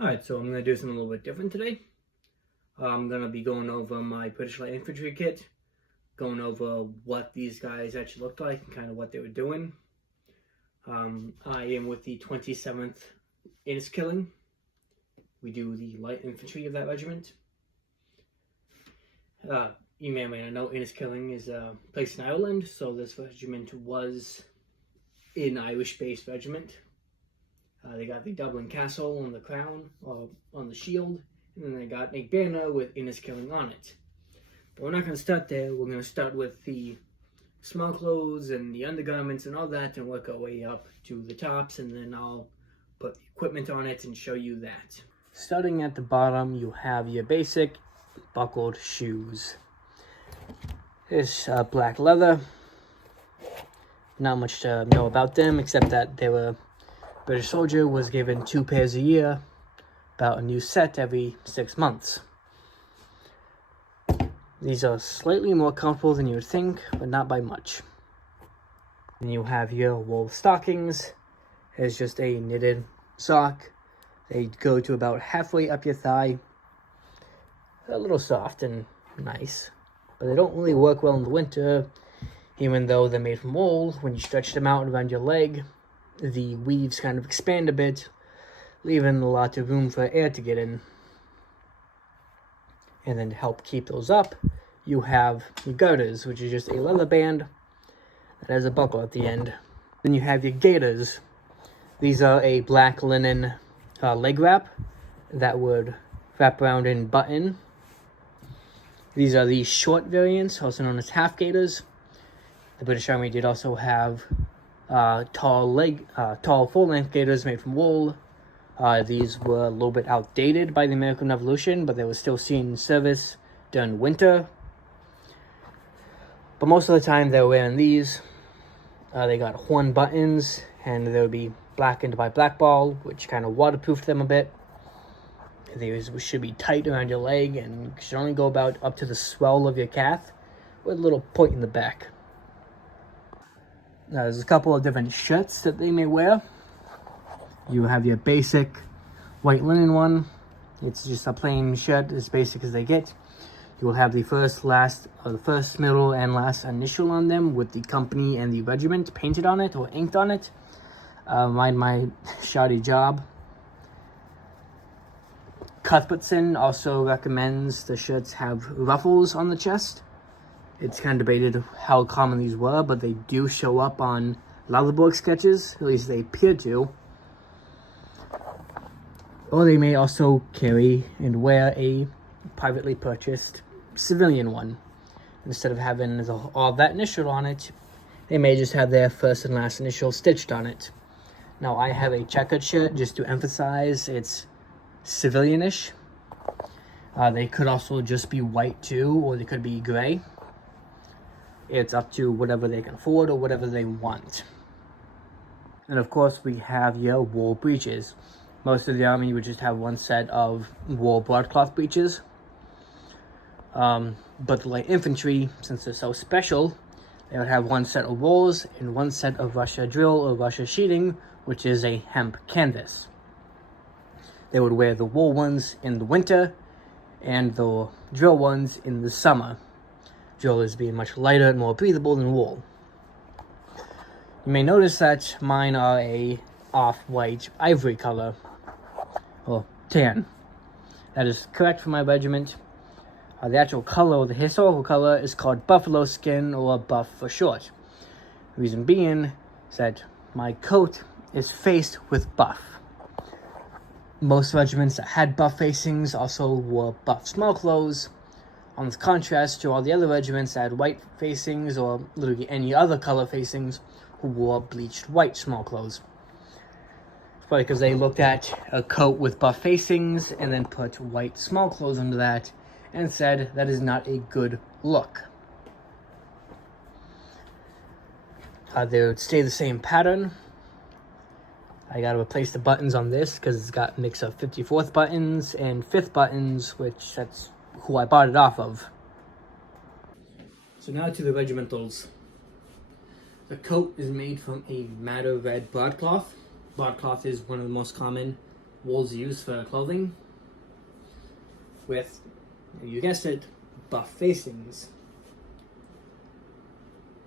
Alright, so I'm going to do something a little bit different today. I'm going to be going over my British Light Infantry kit, going over what these guys actually looked like and kind of what they were doing. I am with the 27th Inniskilling. We do the light infantry of that regiment. You may or may not know Inniskilling is a place in Ireland, so this regiment was an Irish-based regiment. They got the Dublin Castle on the crown, or on the shield, and then they got a banner with Inniskilling on it. But we're not going to start there. We're going to start with the small clothes and the undergarments and all that, and work our way up to the tops, and then I'll put the equipment on it and show you that. Starting at the bottom, you have your basic buckled shoes. This black leather. Not much to know about them, except that they were British soldier was given 2 pairs a year, about a new set every 6 months. These are slightly more comfortable than you would think, but not by much. Then you have your wool stockings. It's just a knitted sock. They go to about halfway up your thigh. They're a little soft and nice, but they don't really work well in the winter, even though they're made from wool. When you stretch them out around your leg, the weaves kind of expand a bit, leaving a lot of room for air to get in. And then to help keep those up, you have your garters, which is just a leather band that has a buckle at the end. Then you have your gaiters. These are a black linen leg wrap that would wrap around and button. These are the short variants, also known as half gaiters. The British Army did also have tall full-length gaiters made from wool. These were a little bit outdated by the American Revolution, but they were still seen in service during winter. But most of the time they were wearing these. They got horn buttons, and they would be blackened by black ball, which kind of waterproofed them a bit. These should be tight around your leg and should only go about up to the swell of your calf, with a little point in the back. Now, there's a couple of different shirts that they may wear. You have your basic white linen one. It's just a plain shirt, as basic as they get. You will have the first, middle, and last initial on them with the company and the regiment painted on it or inked on it. Mind my shoddy job. Cuthbertson also recommends the shirts have ruffles on the chest. It's kind of debated how common these were, but they do show up on Lallerborg sketches, at least they appear to. Or they may also carry and wear a privately purchased civilian one. Instead of having all that initial on it, they may just have their first and last initial stitched on it. Now, I have a checkered shirt just to emphasize it's civilianish. They could also just be white too, or they could be gray. It's up to whatever they can afford or whatever they want. And of course, we have your wool breeches. Most of the army would just have one set of wool broadcloth breeches. But the light infantry, since they're so special, they would have one set of wools and one set of Russia drill or Russia sheeting, which is a hemp canvas. They would wear the wool ones in the winter and the drill ones in the summer. Drill is being much lighter and more breathable than wool. You may notice that mine are a off-white ivory color, or tan. That is correct for my regiment. The actual color, or the historical color, is called buffalo skin, or buff for short. The reason being is that my coat is faced with buff. Most regiments that had buff facings also wore buff small clothes, on contrast to all the other regiments that had white facings or literally any other color facings who wore bleached white small clothes. It's probably because they looked at a coat with buff facings and then put white small clothes under that and said that is not a good look. They would stay the same pattern. I gotta replace the buttons on this because it's got a mix of 54th buttons and 5th buttons, which that's who I bought it off of. So now to the regimentals. The coat is made from a madder red broadcloth. Broadcloth is one of the most common walls used for clothing with, you guessed it, buff facings.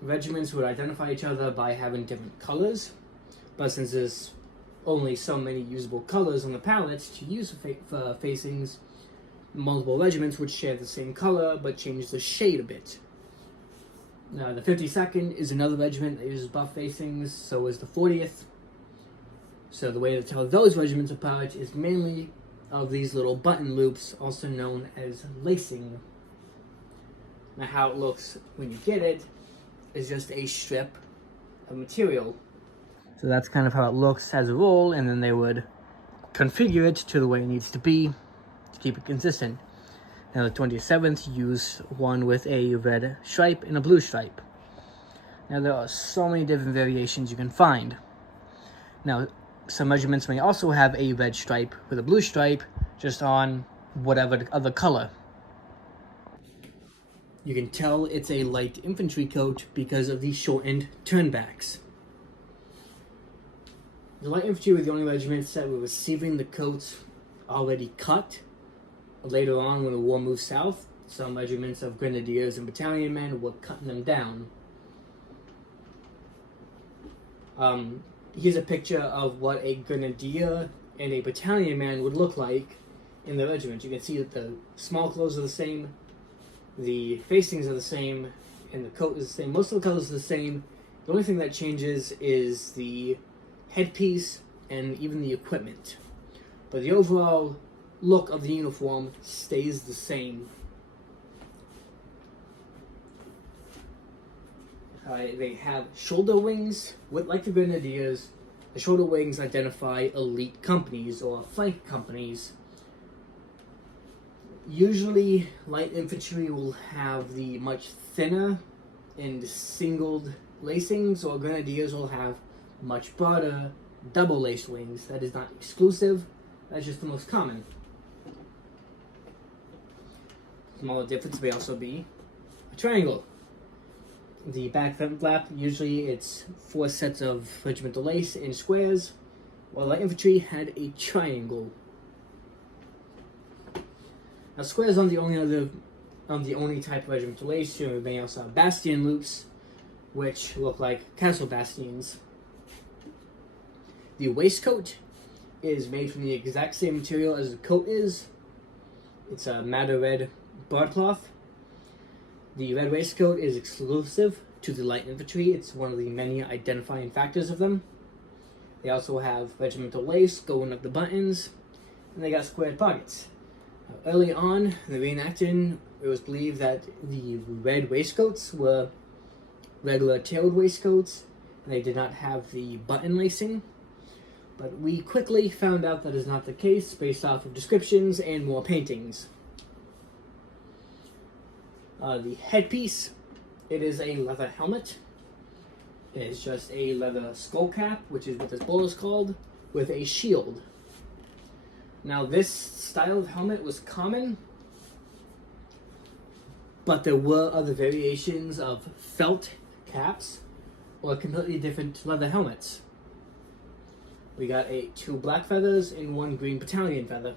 Regiments would identify each other by having different colors, but since there's only so many usable colors on the palette to use for facings, multiple regiments would share the same color but change the shade a bit. Now, the 52nd is another regiment that uses buff facings, so is the 40th. So the way to tell those regiments apart is mainly of these little button loops, also known as lacing. Now, how it looks when you get it is just a strip of material. So that's kind of how it looks as a roll, and then they would configure it to the way it needs to be to keep it consistent. Now the 27th used one with a red stripe and a blue stripe. Now there are so many different variations you can find. Now some regiments may also have a red stripe with a blue stripe, just on whatever other color. You can tell it's a light infantry coat because of the shortened turnbacks. The light infantry were the only regiments that were receiving the coats already cut. Later on, when the war moved south, some regiments of grenadiers and battalion men were cutting them down. Here's a picture of what a grenadier and a battalion man would look like in the regiment. You can see that the small clothes are the same, the facings are the same, and the coat is the same. Most of the colors are the same. The only thing that changes is the headpiece and even the equipment. But the overall look of the uniform stays the same. They have shoulder wings, like the grenadiers. The shoulder wings identify elite companies or flank companies. Usually, light infantry will have the much thinner and singled lacings, or grenadiers will have much broader double lace wings. That is not exclusive, that's just the most common. Smaller difference may also be a triangle. The back front flap, usually it's 4 sets of regimental lace in squares, while light infantry had a triangle. Now, squares aren't the only type of regimental lace. You may also have bastion loops, which look like castle bastions. The waistcoat is made from the exact same material as the coat is. It's a madder red broadcloth. The red waistcoat is exclusive to the light infantry. It's one of the many identifying factors of them. They also have regimental lace going up the buttons, and they got squared pockets. Early on in the reenacting, it was believed that the red waistcoats were regular tailed waistcoats, and they did not have the button lacing. But we quickly found out that is not the case based off of descriptions and more paintings. The headpiece, it is a leather helmet. It is just a leather skull cap, which is what this bull is called, with a shield. Now, this style of helmet was common, but there were other variations of felt caps or completely different leather helmets. We got 2 black feathers and 1 green battalion feather.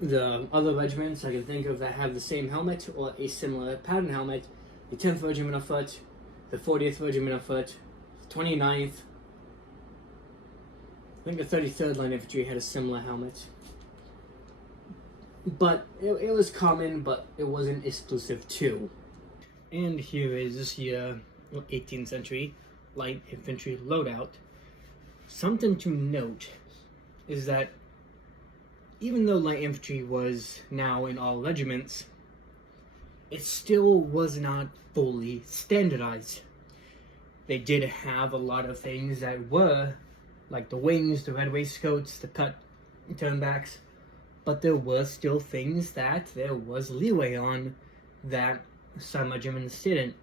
The other regiments I can think of that have the same helmet or a similar pattern helmet, the 10th Regiment of Foot, the 40th Regiment of Foot, the 29th, I think the 33rd Line Infantry had a similar helmet. But it was common, but it wasn't exclusive to. And here is this year, 18th century light infantry loadout. Something to note is that even though light infantry was now in all regiments, it still was not fully standardized. They did have a lot of things that were, like the wings, the red waistcoats, the cut turnbacks, but there were still things that there was leeway on that some regiments didn't.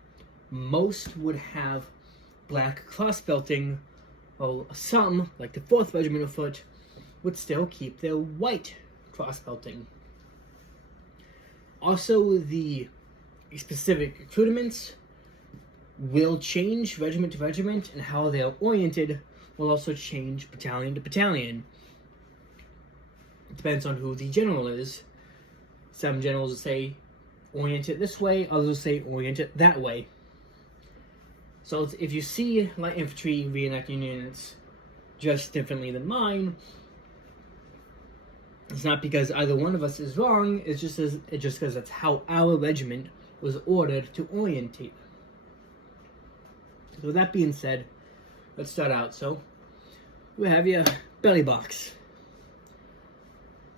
Most would have black cross belting, while some, like the 4th Regiment of Foot, would still keep their white cross belting. Also, the specific accoutrements will change regiment to regiment and how they are oriented will also change battalion to battalion. It depends on who the general is. Some generals will say, orient it this way, others will say, orient it that way. So if you see light infantry reenacting units just differently than mine, it's not because either one of us is wrong, it's just because that's how our regiment was ordered to orientate. So with that being said, let's start out. So, we have your belly box.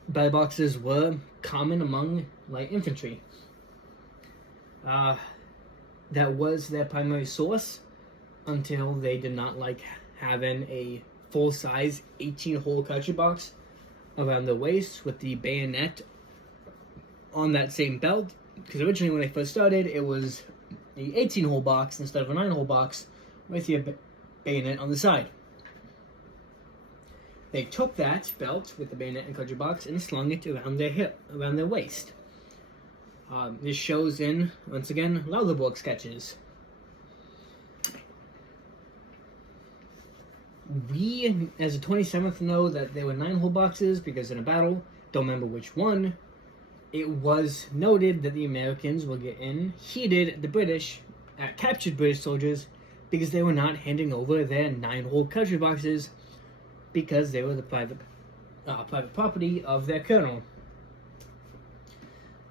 Belly boxes were common among light infantry. That was their primary source until they did not like having a full-size 18-hole cartridge box around the waist with the bayonet on that same belt. Because originally when they first started, it was the 18-hole box instead of a 9-hole box with your bayonet on the side. They took that belt with the bayonet and cartridge box and slung it around their hip, around their waist. This shows in, once again, Lauterbourg sketches. We, as a 27th, know that there were 9-hole boxes because in a battle, don't remember which one, it was noted that the Americans were getting heated, the British, captured British soldiers because they were not handing over their 9-hole cartridge boxes because they were the private property of their colonel.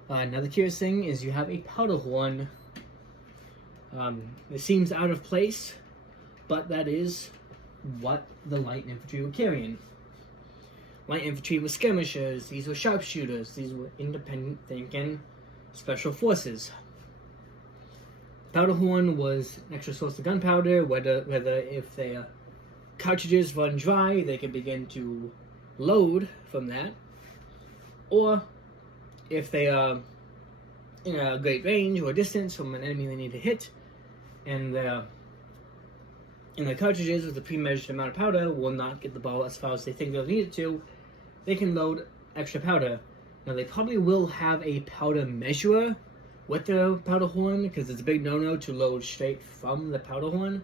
Another curious thing is you have a powder horn. It seems out of place, but that is what the light infantry were carrying. Light infantry were skirmishers, these were sharpshooters, these were independent thinking special forces. Powder horn was an extra source of gunpowder, whether if their cartridges run dry, they can begin to load from that, or if they are in a great range or distance from an enemy they need to hit, and the cartridges with the pre-measured amount of powder will not get the ball as far as they think they'll need it to, they can load extra powder. Now they probably will have a powder measurer with the powder horn, because it's a big no-no to load straight from the powder horn,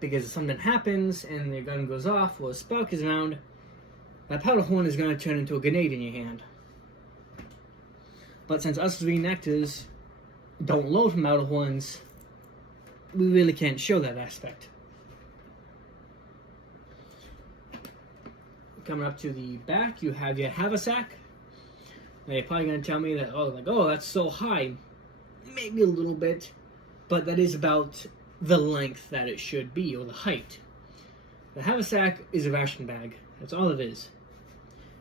because if something happens and your gun goes off or a spark is around, that powder horn is going to turn into a grenade in your hand. But since us reenactors don't load from powder horns, we really can't show that aspect. Coming up to the back, you have your haversack. Now you're probably going to tell me that, oh, that's so high. Maybe a little bit, but that is about the length that it should be, or the height. The haversack is a ration bag. That's all it is.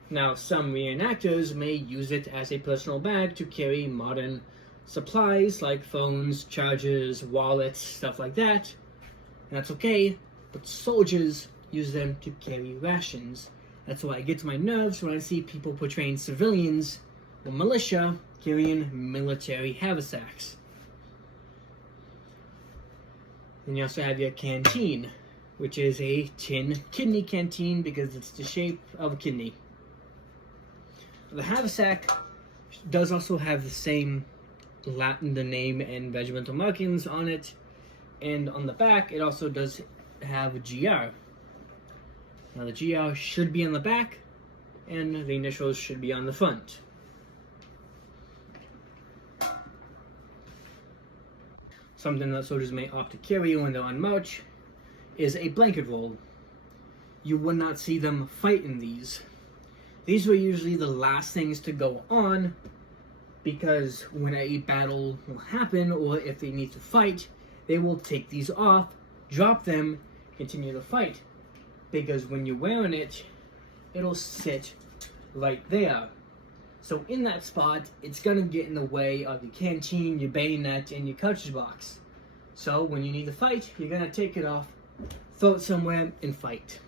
Now, some reenactors may use it as a personal bag to carry modern supplies like phones, chargers, wallets, stuff like that. And that's okay, but soldiers use them to carry rations. That's why it gets my nerves when I see people portraying civilians or militia carrying military haversacks. Then you also have your canteen, which is a tin kidney canteen because it's the shape of a kidney. The haversack does also have the same Latin, the name and regimental markings on it, and on the back it also does have a GR. Now the GR should be on the back, and the initials should be on the front. Something that soldiers may opt to carry when they're on march is a blanket roll. You would not see them fight in these. These were usually the last things to go on, because when a battle will happen, or if they need to fight, they will take these off, drop them, continue to fight. Because when you're wearing it, it'll sit right there. So in that spot, it's going to get in the way of your canteen, your bayonet, and your cartridge box. So when you need to fight, you're going to take it off, throw it somewhere, and fight.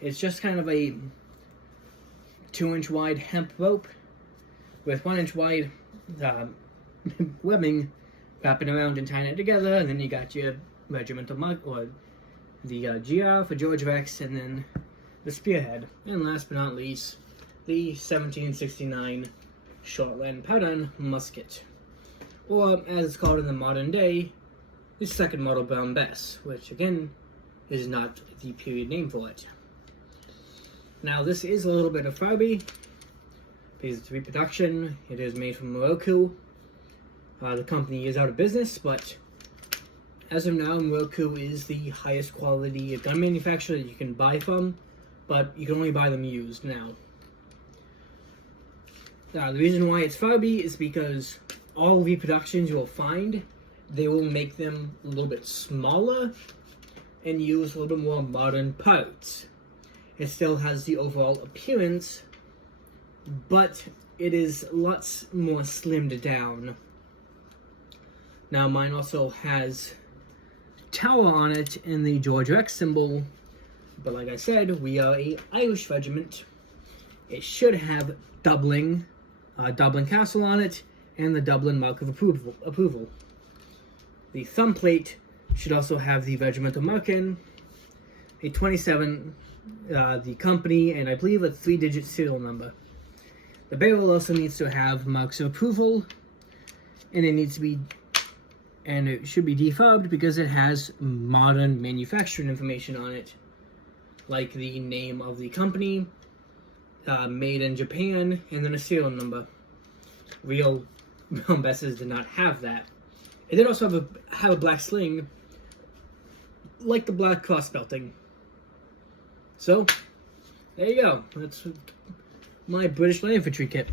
It's just kind of a 2-inch wide hemp rope with 1-inch wide webbing wrapping around and tying it together, and then you got your regimental mark, or the GR for George Rex, and then the spearhead. And last but not least, the 1769 short-land pattern musket, or as it's called in the modern day, the second model Brown Bess, which again is not the period name for it. Now this is a little bit of Farbie, because it's reproduction. It is made from Morocco. The company is out of business, but as of now, Morocco is the highest quality gun manufacturer that you can buy from, but you can only buy them used now. The reason why it's Farbie is because all reproductions you'll find, they will make them a little bit smaller and use a little bit more modern parts. It still has the overall appearance, but it is lots more slimmed down. Now mine also has tower on it in the George Rex symbol, but like I said, we are a Irish regiment. It should have Dublin Castle on it, and the Dublin Mark of Approval. The thumb plate should also have the regimental marking, a 27, the company, and I believe a 3-digit serial number. The barrel also needs to have marks of approval, and it should be defobbed because it has modern manufacturing information on it, like the name of the company, made in Japan, and then a serial number. Real Besses did not have that. It did also have a black sling, like the black cross belting. So, there you go. That's my British Light Infantry kit.